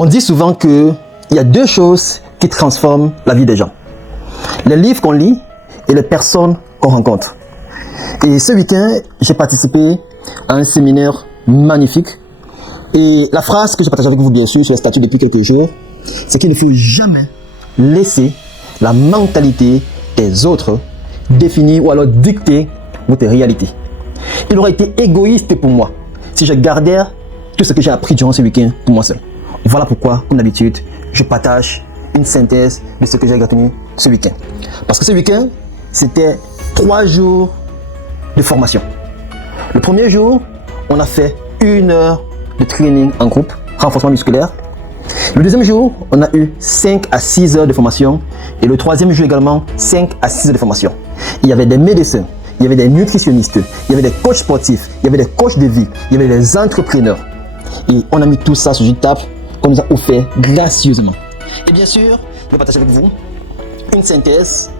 On dit souvent qu'il y a deux choses qui transforment la vie des gens. Les livres qu'on lit et les personnes qu'on rencontre. Et ce week-end, j'ai participé à un séminaire magnifique. Et la phrase que je partage avec vous, bien sûr, sur le statut depuis quelques jours, c'est qu'il ne faut jamais laisser la mentalité des autres définir ou alors dicter votre réalité. Il aurait été égoïste pour moi si je gardais tout ce que j'ai appris durant ce week-end pour moi seul. Voilà pourquoi, comme d'habitude, je partage une synthèse de ce que j'ai retenu ce week-end. Parce que ce week-end, c'était 3 jours de formation. Le premier jour, on a fait 1 heure de training en groupe, renforcement musculaire. Le deuxième jour, on a eu 5 à 6 heures de formation. Et le troisième jour également, 5 à 6 heures de formation. Il y avait des médecins, il y avait des nutritionnistes, il y avait des coachs sportifs, il y avait des coachs de vie, il y avait des entrepreneurs. Et on a mis tout ça sur une table qu'on nous a offert gracieusement. Et bien sûr, je vais partager avec vous une synthèse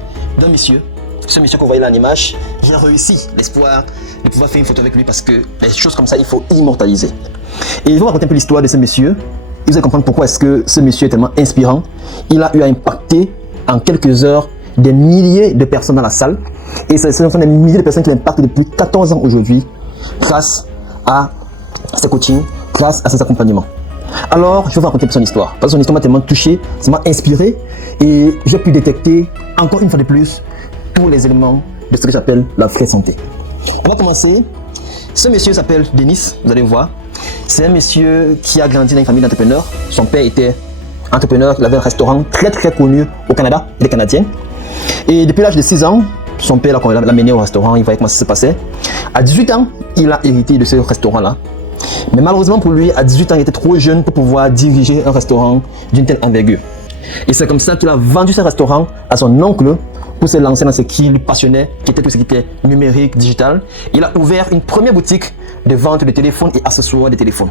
d'un monsieur. Ce monsieur que vous voyez là en image, j'ai réussi l'espoir de pouvoir faire une photo avec lui parce que les choses comme ça, il faut immortaliser. Et je vais vous raconter un peu l'histoire de ce monsieur. Vous allez comprendre pourquoi est-ce que ce monsieur est tellement inspirant. Il a eu à impacter en quelques heures des milliers de personnes dans la salle. Et ce sont des milliers de personnes qui l'impactent depuis 14 ans aujourd'hui grâce à ses coachings, grâce à ses accompagnements. Alors, je vais vous raconter son histoire. Parce que son histoire m'a tellement touché, ça m'a inspiré et j'ai pu détecter encore une fois de plus tous les éléments de ce que j'appelle la vraie santé. On va commencer. Ce monsieur s'appelle Denis, vous allez voir. C'est un monsieur qui a grandi dans une famille d'entrepreneurs. Son père était entrepreneur, il avait un restaurant très connu au Canada, il est canadien. Et depuis l'âge de 6 ans, son père l'a mené au restaurant, il voyait comment ça se passait. À 18 ans, il a hérité de ce restaurant-là. Mais malheureusement pour lui, à 18 ans, il était trop jeune pour pouvoir diriger un restaurant d'une telle envergure. Et c'est comme ça qu'il a vendu ce restaurant à son oncle pour se lancer dans ce qui lui passionnait, qui était tout ce qui était numérique, digital. Il a ouvert une première boutique de vente de téléphones et accessoires de téléphones.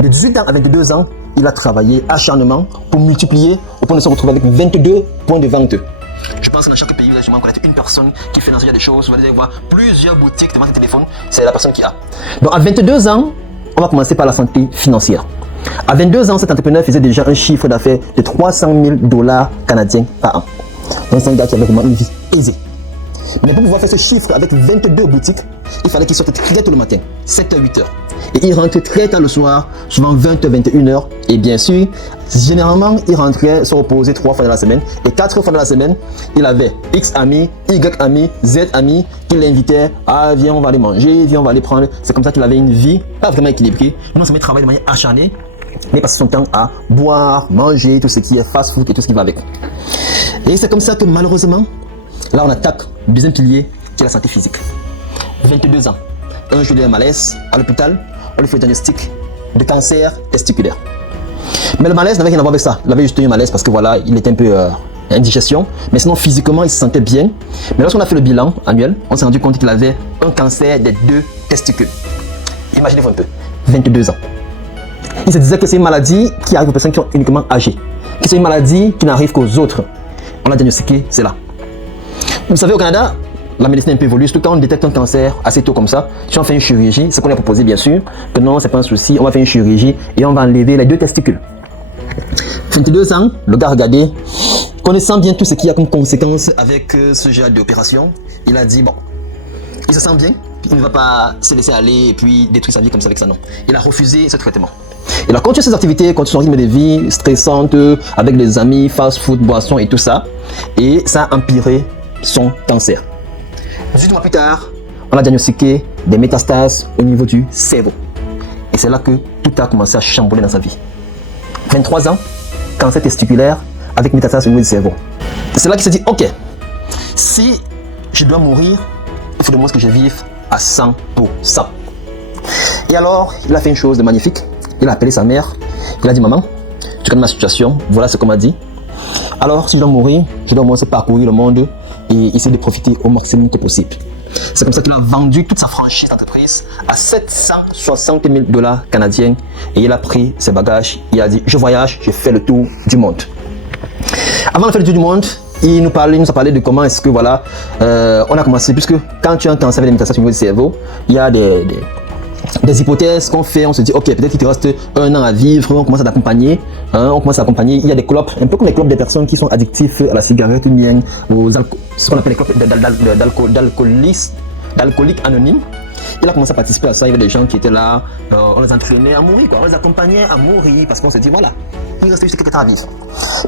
De 18 ans à 22 ans, il a travaillé acharnement pour multiplier au point de se retrouver avec 22 points de vente. Je pense que dans chaque pays, vous allez sûrement connaître une personne qui fait dans ce genre de choses. Vous allez voir plusieurs boutiques de vente de téléphone. C'est la personne qui a. Donc à 22 ans, on va commencer par la santé financière. À 22 ans, cet entrepreneur faisait déjà un chiffre d'affaires de 300 000 $ canadiens par an. Donc c'est un gars qui avait vraiment une vie aisée. Mais pour pouvoir faire ce chiffre avec 22 boutiques, il fallait qu'il sorte très tôt le matin, 7h, 8h. Et il rentrait très tard le soir, souvent 20h, 21h. Et bien sûr, généralement, il rentrait se reposer 3 fois dans la semaine. Et 4 fois dans la semaine, il avait X amis, Y amis, Z amis qui l'invitaient. Ah, viens, on va aller manger, viens, on va aller prendre. C'est comme ça qu'il avait une vie pas vraiment équilibrée. Non seulement il travaille de manière acharnée, mais il passe son temps à boire, manger, tout ce qui est fast-food et tout ce qui va avec. Et c'est comme ça que malheureusement, là on attaque le deuxième pilier qui est la santé physique. 22 ans, un jour de malaise à l'hôpital, on lui fait un diagnostic de cancer testiculaire. Mais le malaise n'avait rien à voir avec ça. Il avait juste eu un malaise parce que voilà, il était un peu indigestion. Mais sinon, physiquement, il se sentait bien. Mais lorsqu'on a fait le bilan annuel, on s'est rendu compte qu'il avait un cancer des 2 testicules. Imaginez-vous un peu, 22 ans. Il se disait que c'est une maladie qui arrive aux personnes qui sont uniquement âgées. Que c'est une maladie qui n'arrive qu'aux autres. On l'a diagnostiqué, c'est là. Vous savez, au Canada, la médecine est un peu évoluée, surtout quand on détecte un cancer assez tôt comme ça. Si on fait une chirurgie, ce qu'on a proposé bien sûr, que non, c'est pas un souci, on va faire une chirurgie et on va enlever les 2 testicules. 22 ans, le gars regardait, connaissant bien tout ce qu'il y a comme conséquence avec ce genre d'opération, il a dit bon, il se sent bien, il ne va pas se laisser aller et puis détruire sa vie comme ça avec ça, non. Il a refusé ce traitement. Il a continué ses activités, continué son rythme de vie stressante, avec des amis, fast-food, boissons et tout ça. Et ça a empiré son cancer. 18 mois plus tard, on a diagnostiqué des métastases au niveau du cerveau. Et c'est là que tout a commencé à chambouler dans sa vie. 23 ans, cancer testiculaire avec métastases au niveau du cerveau. C'est là qu'il s'est dit, ok, si je dois mourir, il faut de moi que je vive à 100%. Et alors, il a fait une chose de magnifique. Il a appelé sa mère. Il a dit, maman, tu connais ma situation, voilà ce qu'on m'a dit. Alors, si je dois mourir, je dois au moins parcourir le monde et essayer de profiter au maximum que possible. C'est comme ça qu'il a vendu toute sa franchise d'entreprise à 760 000 $ canadiens et il a pris ses bagages. Il a dit, je voyage, je fais le tour du monde. Avant de faire le tour du monde, il nous a parlé de comment est-ce que voilà, on a commencé, puisque quand tu as un cancer avec des métastases au niveau du cerveau, il y a des des hypothèses qu'on fait, on se dit ok, peut-être qu'il te reste 1 an à vivre, on commence à t'accompagner, on commence à accompagner. Il y a des clubs, un peu comme les clubs des personnes qui sont addictifs à la cigarette ou bien ce qu'on appelle les clubs d'alcooliques anonymes. Il a commencé à participer à ça, il y avait des gens qui étaient là, on les entraînait à mourir, quoi. On les accompagnait à mourir parce qu'on se dit voilà, il reste juste quelques temps à vivre.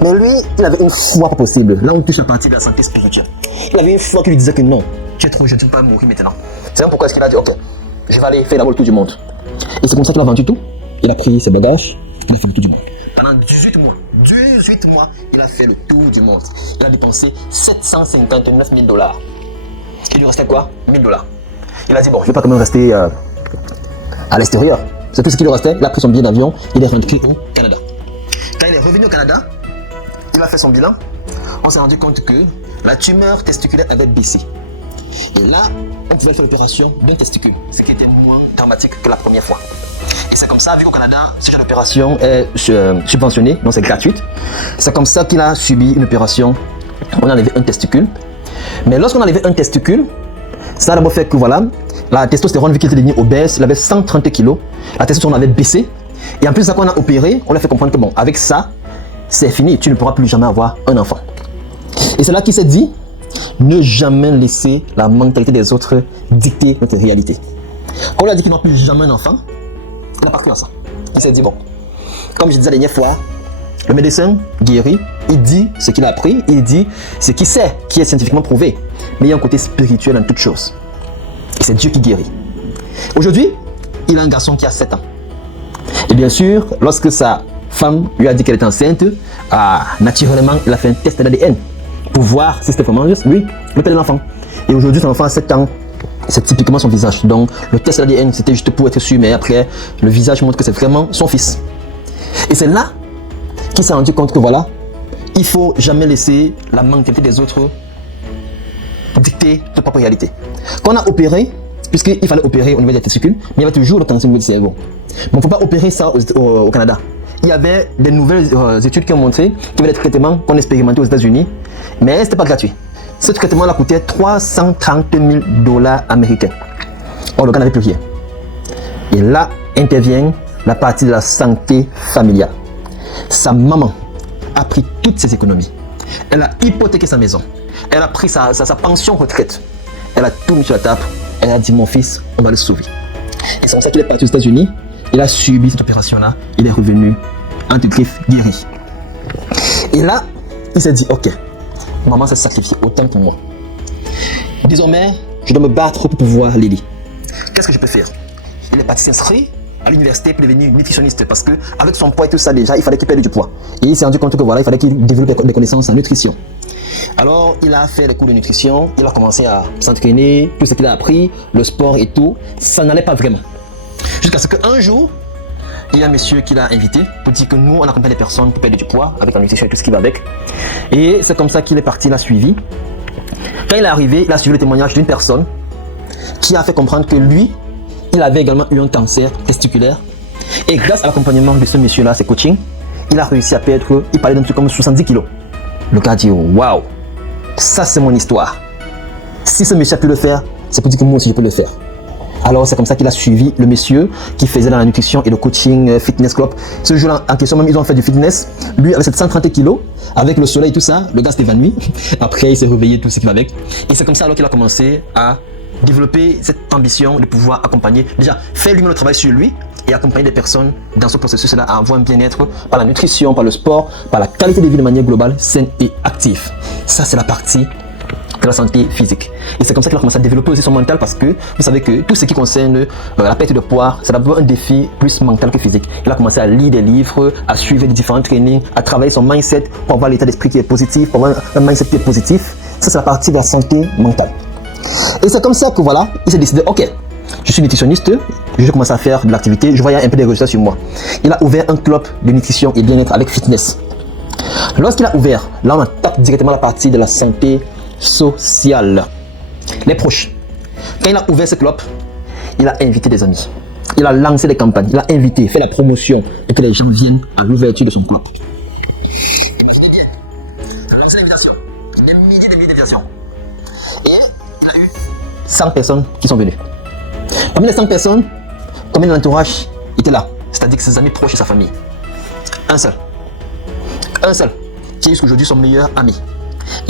Mais lui, il avait une foi pas possible. Là, on touche la partie de la santé spirituelle. Il avait une foi qui lui disait que non, tu es trop jeune, tu ne peux pas mourir maintenant. C'est même pourquoi est-ce qu'il a dit ok, je vais aller faire d'abord le tour du monde. Et c'est comme ça qu'il a vendu tout. Il a pris ses bagages, il a fait le tour du monde. Pendant 18 mois, il a fait le tour du monde. Il a dépensé 759 000 $. Il lui restait quoi? 1000 $. Il a dit bon, je ne vais pas quand même rester à l'extérieur. C'est tout ce qui lui restait. Il a pris son billet d'avion, il est rentré au Canada. Quand il est revenu au Canada, il a fait son bilan. On s'est rendu compte que la tumeur testiculaire avait baissé. Et là, on pouvait faire l'opération d'un testicule, ce qui était moins dramatique que la première fois. Et c'est comme ça, vu qu'au Canada, ce genre d'opération est subventionnée, donc c'est gratuite. C'est comme ça qu'il a subi une opération. On a enlevé un testicule. Mais lorsqu'on a enlevé un testicule, ça a d'abord fait que voilà, la testostérone, vu qu'il était devenu obèse, il avait 130 kg, la testostérone avait baissé. Et en plus de ça, qu'on a opéré, on lui a fait comprendre que bon, avec ça, c'est fini, tu ne pourras plus jamais avoir un enfant. Et c'est là qu'il s'est dit, ne jamais laisser la mentalité des autres dicter notre réalité. Quand on lui a dit qu'il n'a plus jamais un enfant, il n'a pas cru à ça. Il s'est dit bon, comme je disais la dernière fois, le médecin guérit, il dit ce qu'il a appris, il dit ce qu'il sait, qui est scientifiquement prouvé. Mais il y a un côté spirituel dans toute chose. Et c'est Dieu qui guérit. Aujourd'hui, il a un garçon qui a 7 ans. Et bien sûr, lorsque sa femme lui a dit qu'elle était enceinte, naturellement, il a fait un test d'ADN pour voir si c'était vraiment juste lui, le père de l'enfant. Et aujourd'hui, son enfant a 7 ans. C'est typiquement son visage. Donc, le test d'ADN, c'était juste pour être sûr, mais après, le visage montre que c'est vraiment son fils. Et c'est là qu'il s'est rendu compte que voilà, il ne faut jamais laisser la mentalité des autres dicter notre propre réalité. Quand on a opéré, puisqu'il fallait opérer au niveau des testicules, mais il y avait toujours le cancer au niveau du cerveau. Mais on ne peut pas opérer ça au Canada. Il y avait des nouvelles études qui ont montré qu'il y avait des traitements qu'on expérimentait aux États-Unis, mais ce n'était pas gratuit. Ce traitement-là coûtait 330 000 $ américains. Or, le Canada n'avait plus rien. Et là intervient la partie de la santé familiale. Sa maman a pris toutes ses économies. Elle a hypothéqué sa maison. Elle a pris sa pension retraite. Elle a tout mis sur la table. Elle a dit mon fils, on va le sauver. Et c'est comme ça qu'il est parti aux États-Unis. Il a subi cette opération-là. Il est revenu entre griffes guéri. Et là, il s'est dit ok, maman s'est sacrifiée autant que moi. Désormais, je dois me battre pour pouvoir l'aider. Qu'est-ce que je peux faire? Il est parti s'inscrire à l'université pour devenir nutritionniste parce que avec son poids et tout ça déjà, il fallait qu'il perde du poids. Et il s'est rendu compte que voilà, il fallait qu'il développe des connaissances en nutrition. Alors, il a fait des cours de nutrition, il a commencé à s'entraîner, tout ce qu'il a appris, le sport et tout, ça n'allait pas vraiment. Jusqu'à ce qu'un jour, il y a un monsieur qui l'a invité pour dire que nous, on accompagne les personnes pour perdre du poids avec la nutrition et tout ce qui va avec. Et c'est comme ça qu'il est parti, il a suivi. Quand il est arrivé, il a suivi le témoignage d'une personne qui a fait comprendre que lui, il avait également eu un cancer testiculaire. Et grâce à l'accompagnement de ce monsieur-là, ses coachings, il a réussi à perdre, il parlait d'un truc comme 70 kilos. Le gars dit waouh, ça c'est mon histoire. Si ce monsieur a pu le faire, c'est pour dire que moi aussi je peux le faire. Alors c'est comme ça qu'il a suivi le monsieur qui faisait dans la nutrition et le coaching fitness club. Ce jour-là en question même ils ont fait du fitness. Lui avec 730 kilos, avec le soleil et tout ça, le gars s'est évanoui. Après il s'est réveillé, tout ce qui va avec. Et c'est comme ça alors qu'il a commencé à développer cette ambition de pouvoir accompagner, déjà faire lui-même le travail sur lui et accompagner des personnes dans ce processus-là à avoir un bien-être par la nutrition, par le sport, par la qualité de vie de manière globale, saine et active. Ça c'est la partie de la santé physique. Et c'est comme ça qu'il a commencé à développer aussi son mental parce que vous savez que tout ce qui concerne la perte de poids, c'est d'abord un défi plus mental que physique. Il a commencé à lire des livres, à suivre des différents trainings, à travailler son mindset pour avoir l'état d'esprit qui est positif, pour avoir un mindset qui est positif. Ça c'est la partie de la santé mentale. Et c'est comme ça que voilà, il s'est décidé, ok, je suis nutritionniste, je vais commencer à faire de l'activité, je voyais un peu des résultats sur moi. Il a ouvert un club de nutrition et bien-être avec fitness. Lorsqu'il a ouvert, là on attaque directement la partie de la santé sociale. Les proches. Quand il a ouvert ce club, il a invité des amis. Il a lancé des campagnes, il a invité, fait la promotion et que les gens viennent à l'ouverture de son club. Il a lancé l'invitation, des milliers d'invitations. Et il a eu 100 personnes qui sont venues. Parmi les 100 personnes, Combien de l'entourage était là? C'est-à-dire que ses amis proches et sa famille. Un seul. Un seul. Qui est jusqu'aujourd'hui son meilleur ami.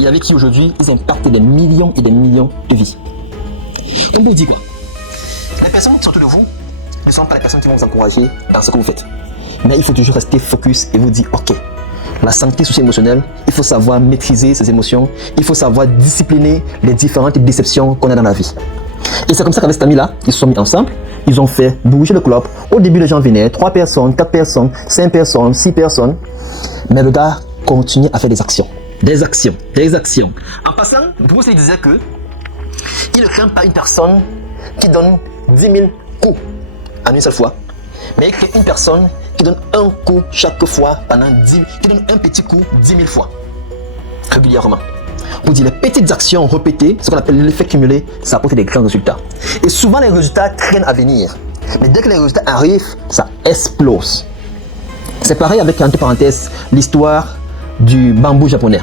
Et avec qui aujourd'hui ils impactent des millions et des millions de vies. Comme vous dites quoi? Les personnes qui sont autour de vous ne sont pas les personnes qui vont vous encourager dans ce que vous faites. Mais il faut toujours rester focus et vous dire ok, la santé socio-émotionnelle, il faut savoir maîtriser ses émotions, il faut savoir discipliner les différentes déceptions qu'on a dans la vie. Et c'est comme ça qu'avec cet ami-là, ils se sont mis ensemble, ils ont fait bouger le club. Au début, les gens venaient, 3 personnes, 4 personnes, 5 personnes, 6 personnes. Mais le gars continue à faire des actions. Des actions, des actions. En passant, Bruce il disait que il ne craint pas une personne qui donne 10 000 coups en une seule fois, mais il craint une personne qui donne un coup chaque fois pendant 10, qui donne un petit coup 10 000 fois, régulièrement. On dit les petites actions répétées, ce qu'on appelle l'effet cumulé, ça apporte des grands résultats. Et souvent les résultats traînent à venir, mais dès que les résultats arrivent, ça explose. C'est pareil avec, entre parenthèses, l'histoire du bambou japonais.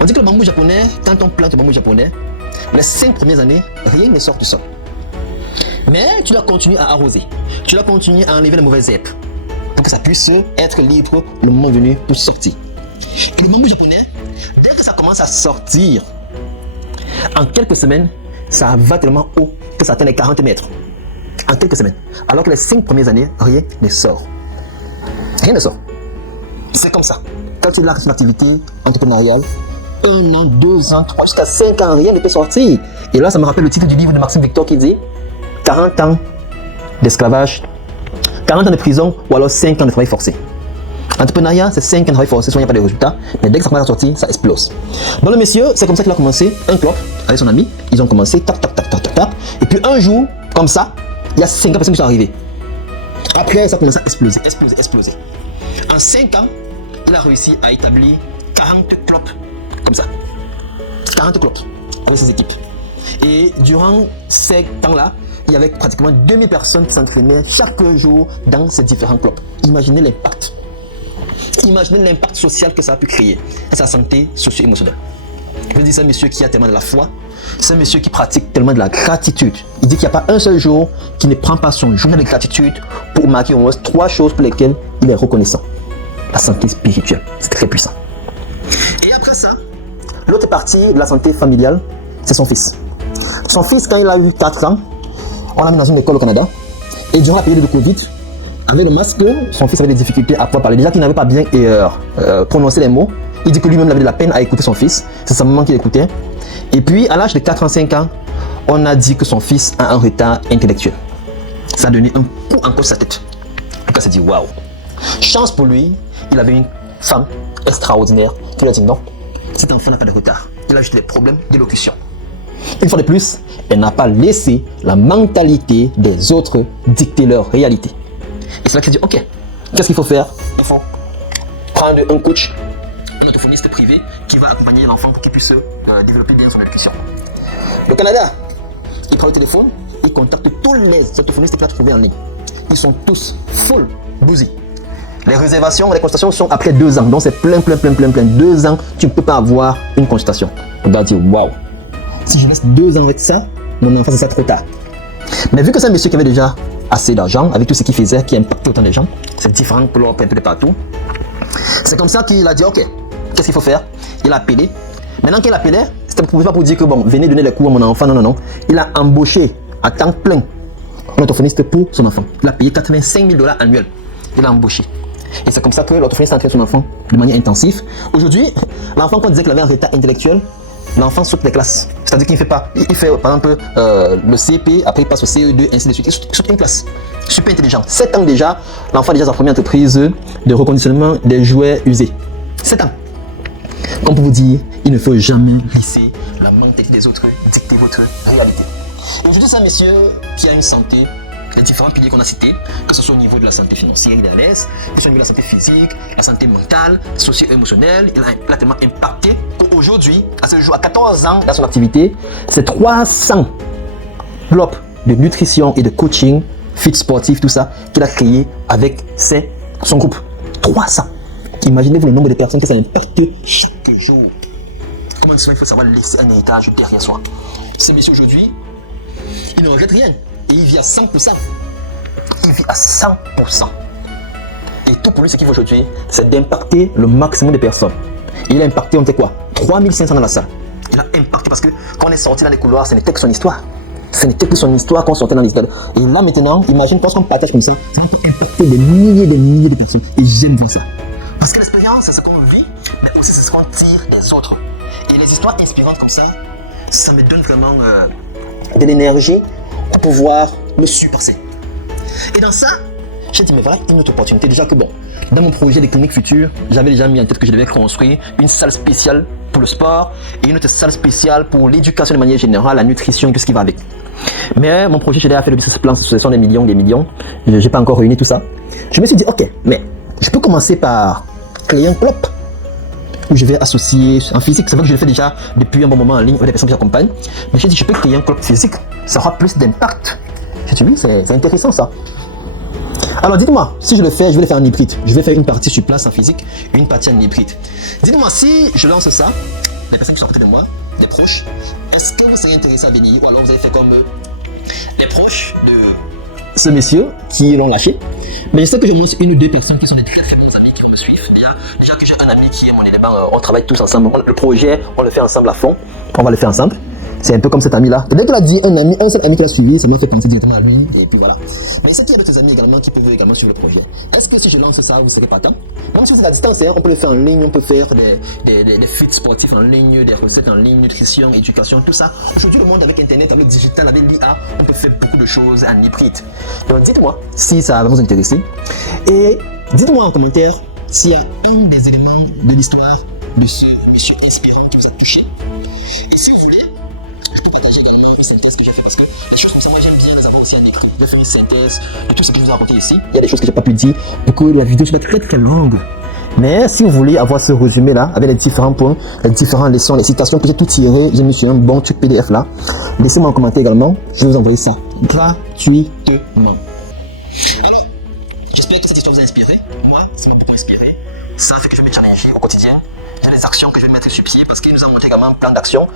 On dit que le bambou japonais, quand on plante le bambou japonais, les 5 premières années, rien ne sort du sol. Mais tu dois continuer à arroser, tu dois continuer à enlever les mauvaises herbes pour que ça puisse être libre le moment venu pour sortir. Et le bambou japonais, dès que ça commence à sortir, en quelques semaines, ça va tellement haut que ça atteint les 40 mètres. En quelques semaines. Alors que les 5 premières années, rien ne sort. Rien ne sort. C'est comme ça. Quand tu lances une activité entrepreneuriale, 1 an, 2 ans, 3 jusqu'à 5 ans, rien ne peut sortir. Et là, ça me rappelle le titre du livre de Maxime Victor qui dit 40 ans d'esclavage, 40 ans de prison ou alors 5 ans de travail forcé. L'entrepreneuriat, c'est 5 ans de travail forcé, soit il n'y a pas de résultats, mais dès que ça commence à sortir, ça explose. Donc le monsieur, c'est comme ça qu'il a commencé un club avec son ami. Ils ont commencé, tac, tac, tac, tac, tac, tac. Et puis un jour, comme ça, il y a 50 personnes qui sont arrivées. Après, ça a commencé à exploser, exploser, exploser. En 5 ans, il a réussi à établir 40 clubs comme ça. 40 clubs avec ses équipes. Et durant ces temps-là, il y avait pratiquement 2000 personnes qui s'entraînaient chaque jour dans ces différents clubs. Imaginez l'impact. Imaginez l'impact social que ça a pu créer à sa santé socio-émotionnelle. Je dis, c'est un monsieur qui a tellement de la foi, c'est un monsieur qui pratique tellement de la gratitude. Il dit qu'il n'y a pas un seul jour qui ne prend pas son journal de gratitude pour marquer au moins 3 choses pour lesquelles il est reconnaissant. La santé spirituelle, c'est très puissant. Et après ça, l'autre partie de la santé familiale, c'est son fils. Son fils, quand il a eu 4 ans, on l'a mis dans une école au Canada. Et durant la période de Covid, avec le masque, son fils avait des difficultés à pouvoir parler. Déjà qu'il n'avait pas bien prononcé les mots. Il dit que lui-même avait de la peine à écouter son fils. C'est sa maman qui l'écoutait. Et puis, à l'âge de 4 ans, 5 ans, on a dit que son fils a un retard intellectuel. Ça a donné un coup en sa tête. Donc, on s'est dit, waouh. Chance pour lui, il avait une femme extraordinaire qui lui a dit non, cet enfant n'a pas de retard. Il a juste des problèmes d'élocution. Une fois de plus, elle n'a pas laissé la mentalité des autres dicter leur réalité. Et c'est là qu'elle dit, ok, qu'est-ce qu'il faut faire? Il faut prendre un coach, un orthophoniste privé qui va accompagner l'enfant pour qu'il puisse développer bien son élocution. Le Canada, il prend le téléphone, il contacte tous les orthophonistes qu'il a trouvés en ligne. Ils sont tous full busy. Les réservations, les consultations sont après 2 ans. Donc c'est plein. 2 ans, tu ne peux pas avoir une consultation. On va dire, waouh, si je laisse 2 ans avec ça, mon enfant, c'est ça trop tard. Mais vu que c'est un monsieur qui avait déjà assez d'argent, avec tout ce qu'il faisait, qui impactait autant de gens, c'est différent pour l'Europe un peu de partout. C'est comme ça qu'il a dit, ok, qu'est-ce qu'il faut faire? Il a appelé. Maintenant qu'il appelait, c'était pas pour dire que bon, venez donner les cours à mon enfant, non. Il a embauché à temps plein un orthophoniste pour son enfant. Il a payé 85 000 $ annuels. Il a embauché. Et c'est comme ça que l'orthophoniste entraîne son enfant de manière intensive. Aujourd'hui, l'enfant, quand on disait qu'il avait un retard intellectuel, l'enfant saute les classes. C'est-à-dire qu'il ne fait pas. Il fait par exemple le CP, après il passe au CE2, ainsi de suite. Il saute une classe. Super intelligent. 7 ans déjà, l'enfant a déjà sa première entreprise de reconditionnement des jouets usés. 7 ans. Comme pour vous dire, il ne faut jamais laisser la mentalité des autres dicter votre réalité. Aujourd'hui, c'est un monsieur qui a une santé, les différents piliers qu'on a cités, que ce soit au niveau de la santé financière, il est à l'aise, que ce soit au niveau de la santé physique, la santé mentale, socio-émotionnelle, il a tellement impacté qu'aujourd'hui, à ce jour, à 14 ans dans son activité, c'est 300 blocs de nutrition et de coaching, fit sportif, tout ça, qu'il a créé avec son groupe. 300. Imaginez-vous le nombre de personnes que ça impacte chaque jour. Comment il faut savoir laisser un héritage derrière soi. Ce monsieur aujourd'hui, il ne regrette rien. Et il vit à 100%. il vit à 100%. Et tout pour lui, ce qu'il veut aujourd'hui, c'est d'impacter le maximum de personnes. Il a impacté, on était quoi, 3500 dans la salle. Il a impacté parce que quand on est sorti dans les couloirs, ce n'était que son histoire. Ce n'était que son histoire qu'on sortait dans les stades. Et là maintenant, imagine, lorsqu'on partage comme ça, ça va impacter des milliers de personnes. Et j'aime voir ça. Parce que l'expérience, c'est ce qu'on vit, mais aussi c'est ce qu'on tire des autres. Et les histoires inspirantes comme ça me donne vraiment de l'énergie pour pouvoir me surpasser. Et dans ça, j'ai dit, mais voilà une autre opportunité. Déjà que bon, dans mon projet des cliniques futures, j'avais déjà mis en tête que je devais construire une salle spéciale pour le sport et une autre salle spéciale pour l'éducation de manière générale, la nutrition et tout ce qui va avec. Mais mon projet, j'ai déjà fait le business plan, ce sont des millions. Je n'ai pas encore réuni tout ça. Je me suis dit, ok, mais je peux commencer par créer un club où je vais associer en physique. C'est vrai que je le fais déjà depuis un bon moment en ligne avec des personnes qui accompagnent. Mais j'ai dit, je peux créer un club physique. Ça aura plus d'impact. J'ai dit, oui, c'est intéressant ça. Alors dites-moi, si je le fais, je vais le faire en hybride. Je vais faire une partie sur place en physique, une partie en hybride. Dites-moi, si je lance ça, les personnes qui sont à côté de moi, les proches, est-ce que vous serez intéressés à venir? Ou alors vous allez faire comme les proches de ce monsieur qui l'ont lâché. Mais je sais que je lance une ou deux personnes qui sont des très très bons amis qui vont me suivre. Déjà que j'ai un ami qui est mon élément, on travaille tous ensemble. Le projet, on le fait ensemble à fond. On va le faire ensemble. C'est un peu comme cet ami-là. Et dès qu'il a dit un seul ami qui l'a suivi, ça m'a fait penser directement à lui. Et puis voilà. Mais c'est qu'il y a d'autres amis également qui peuvent également sur le projet. Est-ce que si je lance ça, vous serez pas tant? Même si vous êtes à distance, on peut le faire en ligne, on peut faire des feeds sportifs en ligne, des recettes en ligne, nutrition, éducation, tout ça. Aujourd'hui, le monde avec Internet, avec digital, avec l'IA, on peut faire beaucoup de choses en hybride. Donc dites-moi si ça va vous intéresser. Et dites-moi en commentaire s'il y a un des éléments de l'histoire de ce monsieur inspirant qui vous a touché. Et si vous voulez, je peux partager également une synthèse que j'ai fait parce que les choses comme ça, moi j'aime bien les avoir aussi en écrit. Je vais faire une synthèse de tout ce que je vous ai raconté ici. Il y a des choses que j'ai pas pu dire pour que la vidéo soit très très longue. Mais si vous voulez avoir ce résumé là, avec les différents points, les différentes leçons, les citations que j'ai tout tiré, j'ai mis sur un bon truc PDF là. Laissez-moi un commentaire également, je vais vous envoyer ça gratuitement. Alors, j'espère que cette histoire vous a inspiré. Moi, ça m'a beaucoup inspiré. Ça fait que je me challenge au quotidien. Il y a des actions que je vais mettre sur pied parce qu'il nous a montré également un plan d'action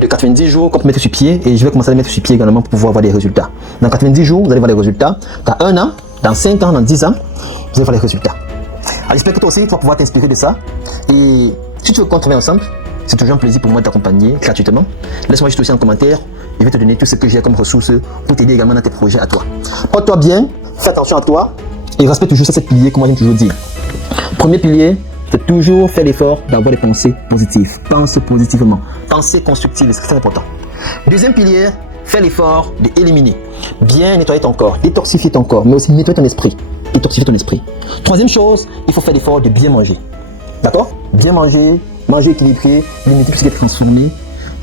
de 90 jours qu'on peut mettre sur pied et je vais commencer à les mettre sur pied également pour pouvoir voir des résultats. Dans 90 jours, vous allez voir les résultats. Dans 1 an, dans 5 ans, dans 10 ans, vous allez voir les résultats. Alors j'espère que toi aussi, tu vas pouvoir t'inspirer de ça. Et si tu veux qu'on travaille ensemble, c'est toujours un plaisir pour moi de t'accompagner gratuitement. Laisse-moi juste aussi en commentaire et je vais te donner tout ce que j'ai comme ressources pour t'aider également dans tes projets à toi. Porte-toi bien, fais attention à toi et respecte toujours ces 7 piliers que moi j'aime toujours dire. Premier pilier, c'est toujours faire l'effort d'avoir des pensées positives. Pense positivement. Pensée constructive, c'est très important. Deuxième pilier, fais l'effort d'éliminer. Bien nettoyer ton corps, détoxifier ton corps, mais aussi nettoyer ton esprit. Détoxifier ton esprit. Troisième chose, il faut faire l'effort de bien manger. D'accord? Bien manger, manger équilibré, limiter tout ce qui est transformé.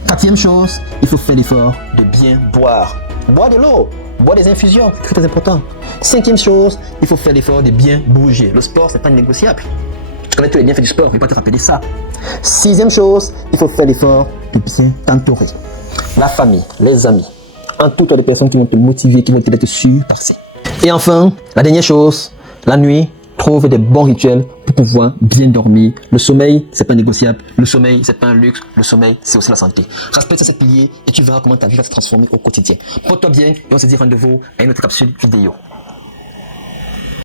Quatrième chose, il faut faire l'effort de bien boire. Boire de l'eau, boire des infusions, c'est très important. Cinquième chose, il faut faire l'effort de bien bouger. Le sport, c'est pas négociable. Tu connais tous les bienfaits du sport, je ne vais pas te rappeler ça. Sixième chose, il faut faire l'effort de bien t'entourer. La famille, les amis, entoure-toi de personnes qui vont te motiver, qui vont t'aider à te surpasser. Et enfin, la dernière chose, la nuit, trouve des bons rituels pour pouvoir bien dormir. Le sommeil, c'est pas négociable. Le sommeil, c'est pas un luxe. Le sommeil, c'est aussi la santé. Respecte ces piliers et tu verras comment ta vie va se transformer au quotidien. Porte-toi bien et on se dit rendez-vous à une autre capsule vidéo.